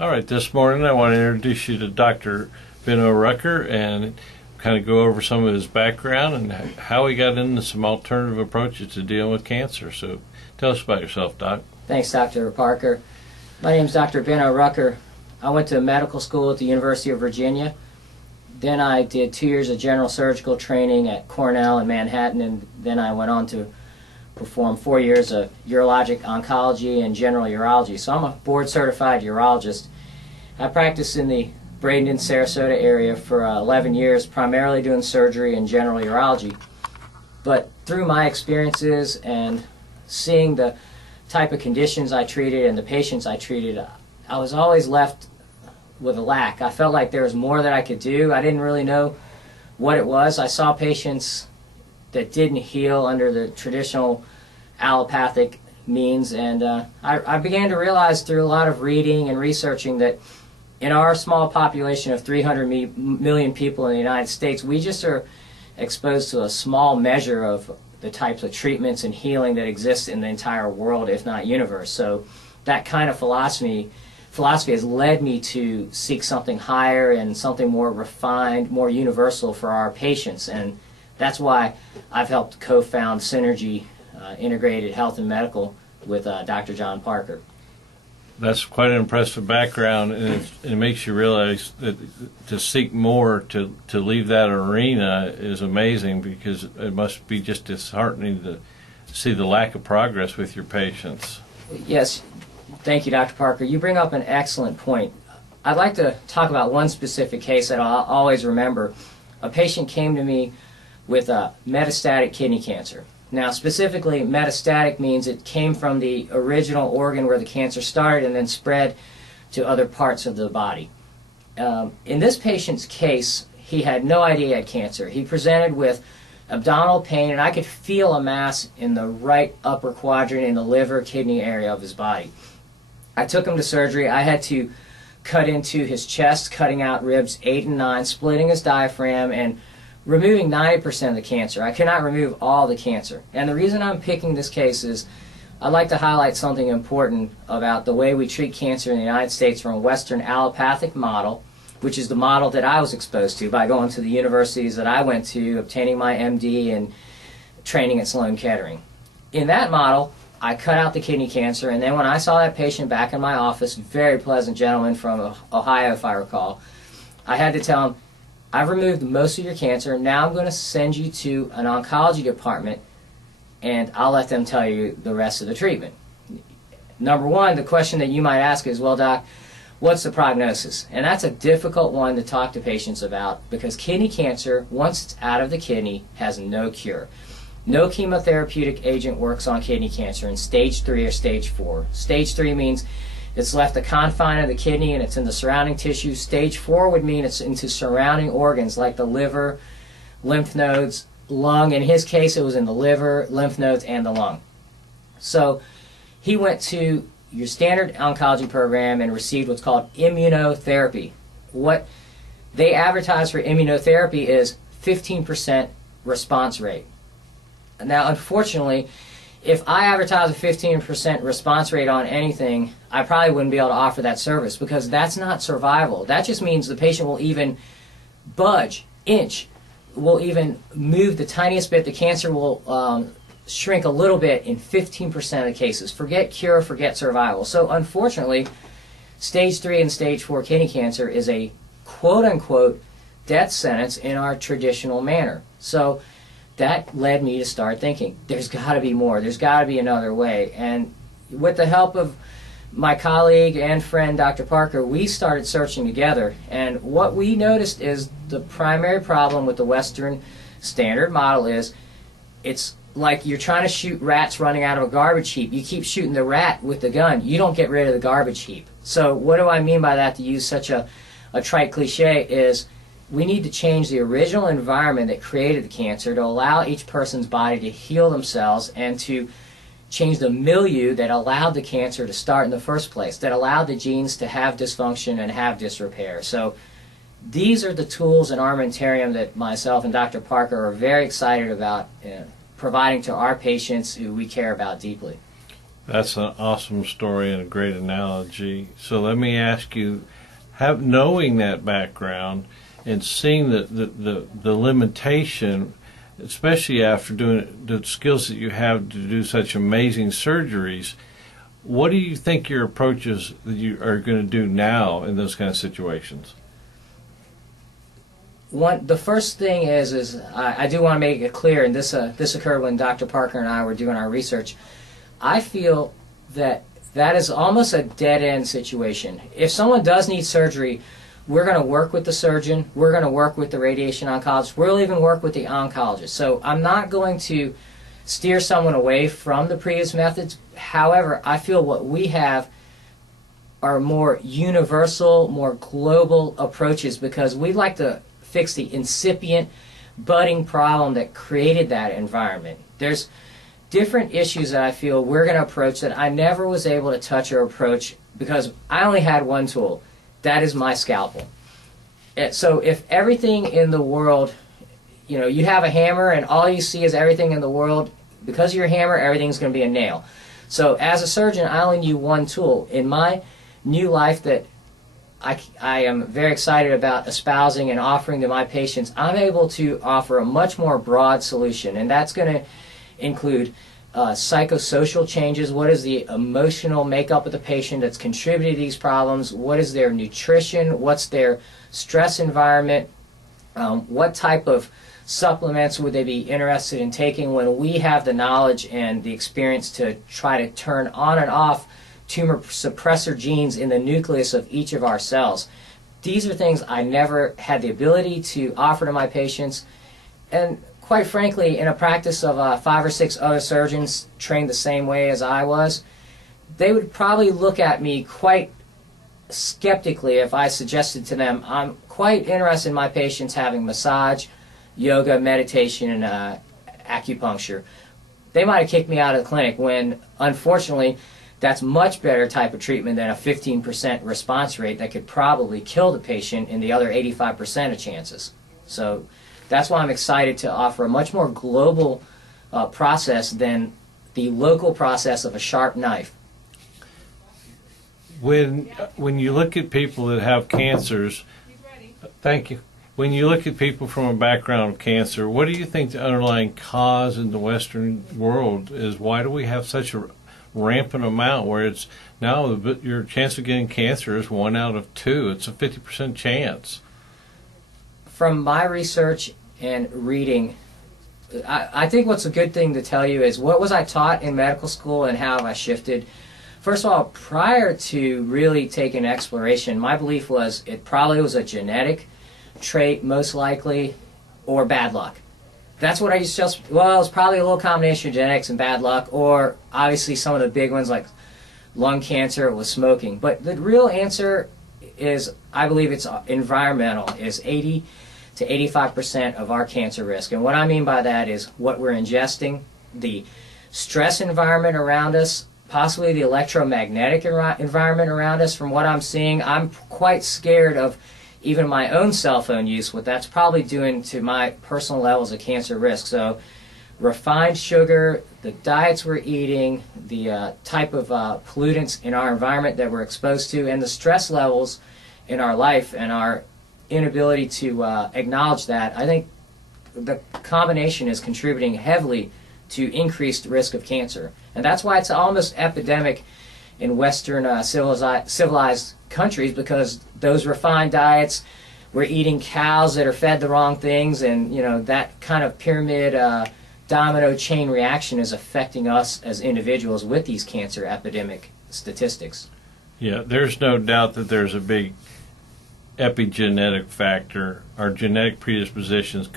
All right, this morning I want to introduce you to Dr. Rucker and kind of go over some of his background and how he got into some alternative approaches to dealing with cancer. So tell us about yourself, Doc. Thanks, Dr. Parker. My name is Dr. Rucker. I went to medical school at the University of Virginia. Then I did 2 years of general surgical training at Cornell in Manhattan, and then I went on to perform 4 years of urologic oncology and general urology. So I'm a board-certified urologist. I practiced in the Bradenton, Sarasota area for 11 years, primarily doing surgery and general urology. But through my experiences and seeing the type of conditions I treated and the patients I treated, I was always left with a lack. I felt like there was more that I could do. I didn't really know what it was. I saw patients that didn't heal under the traditional allopathic means, and I began to realize through a lot of reading and researching that in our small population of 300 million people in the United States, we just are exposed to a small measure of the types of treatments and healing that exist in the entire world, if not universe. So that kind of philosophy has led me to seek something higher and something more refined, more universal for our patients. And that's why I've helped co-found Synergy Integrated Health and Medical with Dr. John Parker. That's quite an impressive background, and it makes you realize that to seek more, to leave that arena is amazing, because it must be just disheartening to see the lack of progress with your patients. Yes, thank you, Dr. Parker. You bring up an excellent point. I'd like to talk about one specific case that I'll always remember. A patient came to me with metastatic kidney cancer. Now, specifically, metastatic means it came from the original organ where the cancer started and then spread to other parts of the body. In this patient's case, he had no idea he had cancer. He presented with abdominal pain, and I could feel a mass in the right upper quadrant in the liver kidney area of his body. I took him to surgery. I had to cut into his chest, cutting out ribs 8 and 9, splitting his diaphragm, and removing 90% of the cancer. I cannot remove all the cancer. And the reason I'm picking this case is I'd like to highlight something important about the way we treat cancer in the United States from a Western allopathic model, which is the model that I was exposed to by going to the universities that I went to, obtaining my MD and training at Sloan Kettering. In that model, I cut out the kidney cancer, and then when I saw that patient back in my office, very pleasant gentleman from Ohio if I recall, I had to tell him, I've removed most of your cancer. Now I'm going to send you to an oncology department, and I'll let them tell you the rest of the treatment. Number one, the question that you might ask is, well, Doc, what's the prognosis? And that's a difficult one to talk to patients about, because kidney cancer, once it's out of the kidney, has no cure. No chemotherapeutic agent works on kidney cancer in stage 3 or stage 4. Stage 3 means it's left the confine of the kidney and it's in the surrounding tissue. Stage 4 would mean it's into surrounding organs like the liver, lymph nodes, lung. In his case, it was in the liver, lymph nodes, and the lung. So he went to your standard oncology program and received what's called immunotherapy. What they advertise for immunotherapy is 15% response rate. Now, unfortunately, if I advertise a 15% response rate on anything, I probably wouldn't be able to offer that service, because that's not survival. That just means the patient will even budge, inch, will even move the tiniest bit. The cancer will shrink a little bit in 15% of the cases. Forget cure, forget survival. So unfortunately, stage 3 and stage 4 kidney cancer is a quote-unquote death sentence in our traditional manner. So that led me to start thinking, there's got to be more, there's got to be another way. And with the help of my colleague and friend Dr. Parker, we started searching together, and what we noticed is the primary problem with the Western standard model is it's like you're trying to shoot rats running out of a garbage heap. You keep shooting the rat with the gun, you don't get rid of the garbage heap. So what do I mean by that, to use such a trite cliche, is we need to change the original environment that created the cancer to allow each person's body to heal themselves, and to change the milieu that allowed the cancer to start in the first place, that allowed the genes to have dysfunction and have disrepair. So these are the tools and armamentarium that myself and Dr. Parker are very excited about providing to our patients who we care about deeply. That's an awesome story and a great analogy. So let me ask you, knowing that background and seeing the limitation, especially after doing the skills that you have to do such amazing surgeries, what do you think your approaches that you are going to do now in those kind of situations? The first thing is I do want to make it clear, and this occurred when Dr. Parker and I were doing our research. I feel that is almost a dead-end situation. If someone does need surgery, we're going to work with the surgeon, we're going to work with the radiation oncologist, we'll even work with the oncologist. So I'm not going to steer someone away from the previous methods. However, I feel what we have are more universal, more global approaches, because we'd like to fix the incipient, budding problem that created that environment. There's different issues that I feel we're going to approach that I never was able to touch or approach because I only had one tool. That is my scalpel. So if everything in the world, you have a hammer and all you see is everything in the world, because of your hammer, everything's going to be a nail. So as a surgeon, I only knew one tool. In my new life that I am very excited about espousing and offering to my patients, I'm able to offer a much more broad solution, and that's going to include psychosocial changes. What is the emotional makeup of the patient that's contributing to these problems? What is their nutrition? What's their stress environment? What type of supplements would they be interested in taking when we have the knowledge and the experience to try to turn on and off tumor suppressor genes in the nucleus of each of our cells? These are things I never had the ability to offer to my patients. And quite frankly, in a practice of 5 or 6 other surgeons trained the same way as I was, they would probably look at me quite skeptically if I suggested to them, I'm quite interested in my patients having massage, yoga, meditation, and acupuncture. They might have kicked me out of the clinic when, unfortunately, that's much better type of treatment than a 15% response rate that could probably kill the patient in the other 85% of chances. So that's why I'm excited to offer a much more global process than the local process of a sharp knife. When you look at people that have cancers, thank you. When you look at people from a background of cancer, what do you think the underlying cause in the Western world is? Why do we have such a rampant amount where it's now your chance of getting cancer is 1 out of 2? It's a 50% chance. From my research and reading, I think what's a good thing to tell you is what was I taught in medical school and how have I shifted. First of all, prior to really taking exploration, my belief was it probably was a genetic trait, most likely, or bad luck. That's what I used to just, well, it was probably a little combination of genetics and bad luck, or obviously some of the big ones like lung cancer with smoking. But the real answer is, I believe it's environmental, is 80 to 85% of our cancer risk. And what I mean by that is what we're ingesting, the stress environment around us, possibly the electromagnetic environment around us. From what I'm seeing, I'm quite scared of even my own cell phone use, what that's probably doing to my personal levels of cancer risk. So refined sugar, the diets we're eating, the type of pollutants in our environment that we're exposed to, and the stress levels in our life and our inability to acknowledge that, I think the combination is contributing heavily to increased risk of cancer. And that's why it's almost epidemic in Western civilized countries, because those refined diets, we're eating cows that are fed the wrong things, and that kind of pyramid domino chain reaction is affecting us as individuals with these cancer epidemic statistics. Yeah, there's no doubt that there's a big epigenetic factor. Our genetic predispositions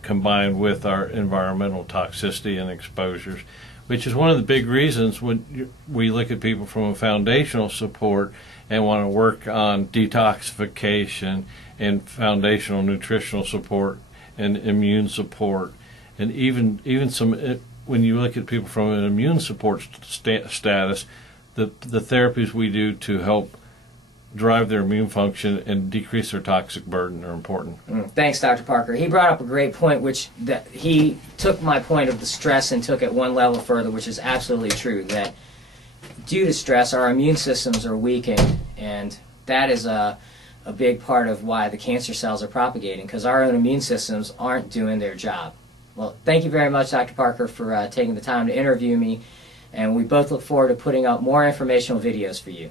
combined with our environmental toxicity and exposures, which is one of the big reasons when we look at people from a foundational support and want to work on detoxification and foundational nutritional support and immune support. And even some, when you look at people from an immune support status, the therapies we do to help drive their immune function and decrease their toxic burden are important. Thanks, Dr. Parker. He brought up a great point, which that he took my point of the stress and took it one level further, which is absolutely true, that due to stress, our immune systems are weakened, and that is a big part of why the cancer cells are propagating, because our own immune systems aren't doing their job. Well, thank you very much, Dr. Parker, for taking the time to interview me, and we both look forward to putting out more informational videos for you.